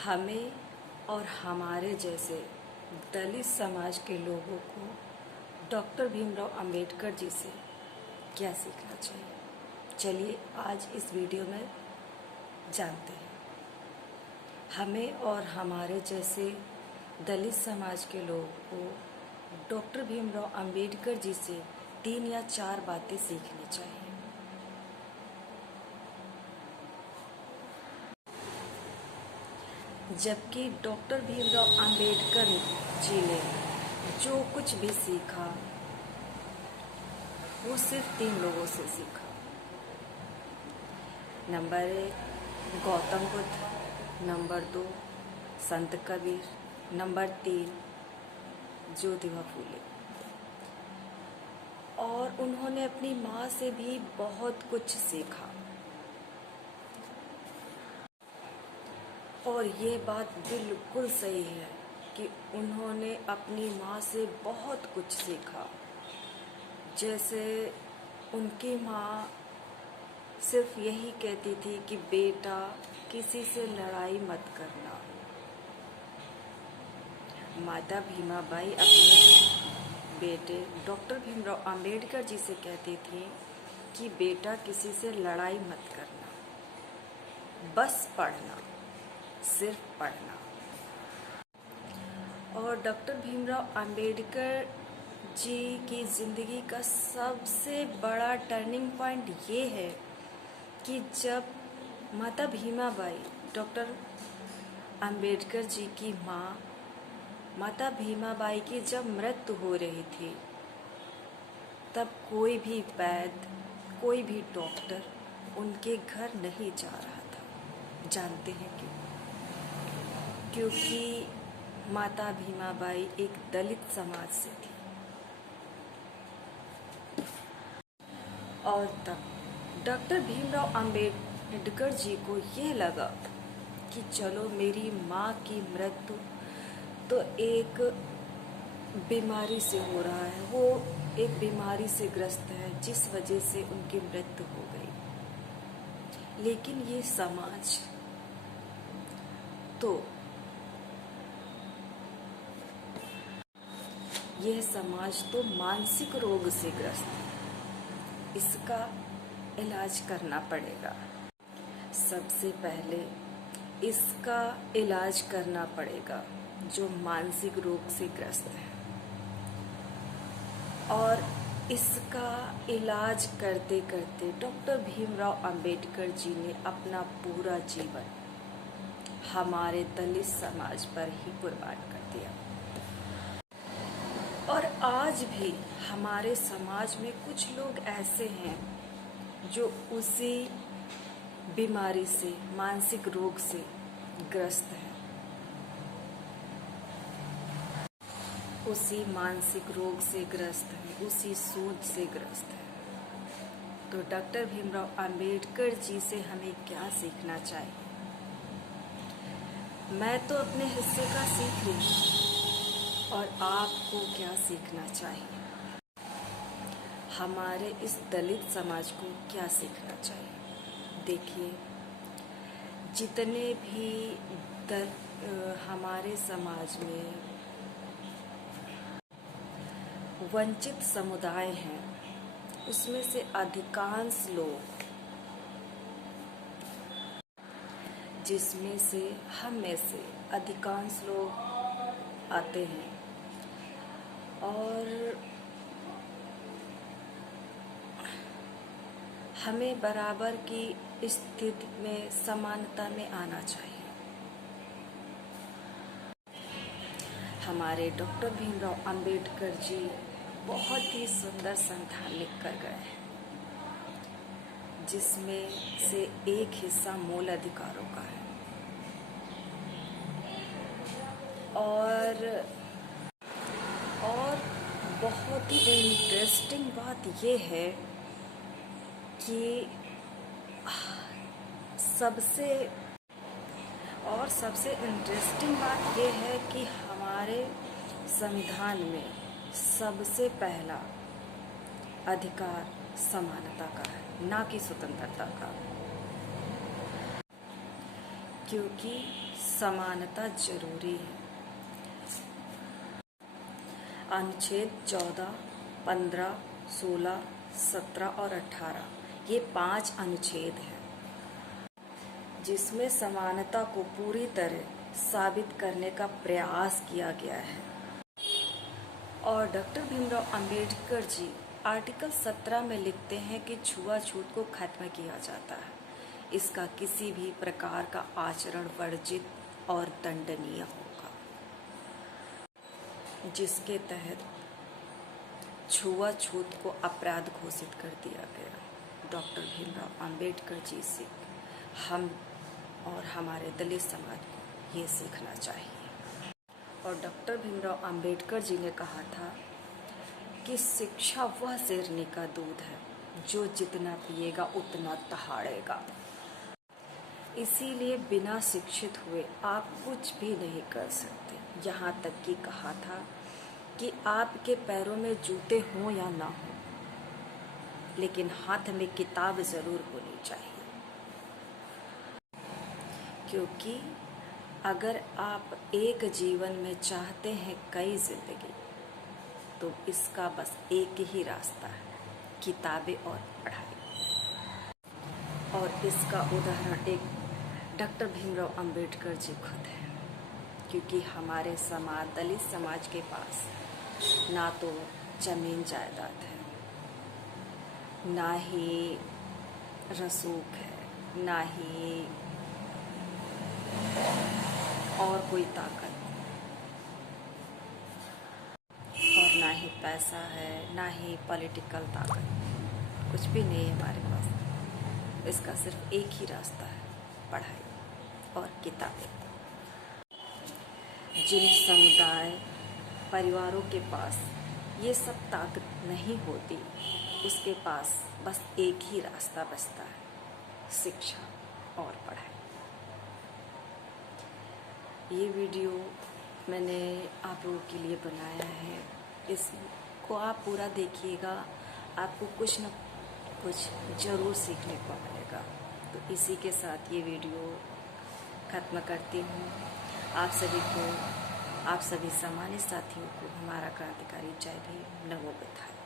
हमें और हमारे जैसे दलित समाज के लोगों को डॉक्टर भीमराव अंबेडकर जी से क्या सीखना चाहिए। चलिए आज इस वीडियो में जानते हैं। हमें और हमारे जैसे दलित समाज के लोगों को डॉक्टर भीमराव अंबेडकर जी से 3 या 4 बातें सीखनी चाहिए। जबकि डॉक्टर भीमराव अंबेडकर जी ने जो कुछ भी सीखा वो सिर्फ 3 लोगों से सीखा। नंबर 1 गौतम बुद्ध, नंबर 2 संत कबीर, नंबर 3 ज्योतिबा फूले। और उन्होंने अपनी माँ से भी बहुत कुछ सीखा। और ये बात बिल्कुल सही है कि उन्होंने अपनी माँ से बहुत कुछ सीखा। जैसे उनकी माँ सिर्फ यही कहती थी कि बेटा किसी से लड़ाई मत करना। माता भीमाबाई अपने बेटे डॉक्टर भीमराव अंबेडकर जी से कहती थी कि बेटा किसी से लड़ाई मत करना, बस पढ़ना, सिर्फ पढ़ना। और डॉक्टर भीमराव अंबेडकर जी की ज़िंदगी का सबसे बड़ा टर्निंग पॉइंट ये है कि जब माता भीमाबाई डॉक्टर अंबेडकर जी की माँ माता भीमाबाई की जब मृत्यु हो रही थी, तब कोई भी वैद्य, कोई भी डॉक्टर उनके घर नहीं जा रहा था। जानते हैं क्यों? क्योंकि माता भीमाबाई एक दलित समाज से थी। और तब डॉक्टर भीमराव अंबेडकर जी को यह लगा कि चलो मेरी माँ की मृत्यु तो एक बीमारी से हो रहा है, वो एक बीमारी से ग्रस्त है जिस वजह से उनकी मृत्यु हो गई, लेकिन ये समाज तो यह समाज तो मानसिक रोग से ग्रस्त है, इसका इलाज करना पड़ेगा। सबसे पहले इसका इलाज करना पड़ेगा जो मानसिक रोग से ग्रस्त है। और इसका इलाज करते करते डॉक्टर भीमराव अंबेडकर जी ने अपना पूरा जीवन हमारे दलित समाज पर ही कुर्बान कर दिया। और आज भी हमारे समाज में कुछ लोग ऐसे हैं जो उसी बीमारी से, मानसिक रोग से ग्रस्त हैं, उसी मानसिक रोग से ग्रस्त हैं, उसी सोच से ग्रस्त हैं। तो डॉक्टर भीमराव अंबेडकर जी से हमें क्या सीखना चाहिए? मैं तो अपने हिस्से का सीख रही हूँ, और आपको क्या सीखना चाहिए? हमारे इस दलित समाज को क्या सीखना चाहिए? देखिए, जितने भी हमारे समाज में वंचित समुदाय हैं, उसमें से अधिकांश लोग, जिसमें से हम में से अधिकांश लोग आते हैं और हमें बराबर की स्थिति में, समानता में आना चाहिए। हमारे डॉक्टर भीमराव अंबेडकर जी बहुत ही सुंदर संविधान लिख कर गए हैं, जिसमें से एक हिस्सा मूल अधिकारों का है। और बहुत ही इंटरेस्टिंग बात ये है कि सबसे इंटरेस्टिंग बात ये है कि हमारे संविधान में सबसे पहला अधिकार समानता का है, ना कि स्वतंत्रता का। क्योंकि समानता जरूरी है। अनुच्छेद 14, 15, 16, 17 और 18 ये 5 अनुच्छेद हैं जिसमें समानता को पूरी तरह साबित करने का प्रयास किया गया है। और डॉक्टर भीमराव अंबेडकर जी आर्टिकल 17 में लिखते हैं कि छुआछूत को खत्म किया जाता है। इसका किसी भी प्रकार का आचरण वर्जित और दंडनीय होगा, जिसके तहत छुआछूत को अपराध घोषित कर दिया गया। डॉक्टर भीमराव अंबेडकर जी से हम और हमारे दलित समाज को ये सीखना चाहिए। और डॉक्टर भीमराव अंबेडकर जी ने कहा था कि शिक्षा वह शेरनी का दूध है जो जितना पिएगा उतना दहाड़ेगा। इसीलिए बिना शिक्षित हुए आप कुछ भी नहीं कर सकते। यहाँ तक कि कहा था कि आपके पैरों में जूते हों या ना हो, लेकिन हाथ में किताब जरूर होनी चाहिए। क्योंकि अगर आप एक जीवन में चाहते हैं कई जिंदगी, तो इसका बस एक ही रास्ता है, किताबें और पढ़ाई। और इसका उदाहरण एक डॉक्टर भीमराव अंबेडकर जी खुद है। क्योंकि हमारे समाज, दलित समाज के पास ना तो जमीन जायदाद है, ना ही रसूख है, ना ही और कोई ताकत, और ना ही पैसा है, ना ही पॉलिटिकल ताकत, कुछ भी नहीं है हमारे पास। इसका सिर्फ एक ही रास्ता है, पढ़ाई और किताबें। जिन समुदाय परिवारों के पास ये सब ताकत नहीं होती, उसके पास बस एक ही रास्ता बचता है, शिक्षा और पढ़ाई। ये वीडियो मैंने आप लोगों के लिए बनाया है। इसको आप पूरा देखिएगा, आपको कुछ न कुछ ज़रूर सीखने को मिलेगा। तो इसी के साथ ये वीडियो ख़त्म करती हूँ। आप सभी को, आप सभी सामान्य साथियों को हमारा क्रांतिकारी जय भीम, नमो बुद्धाय।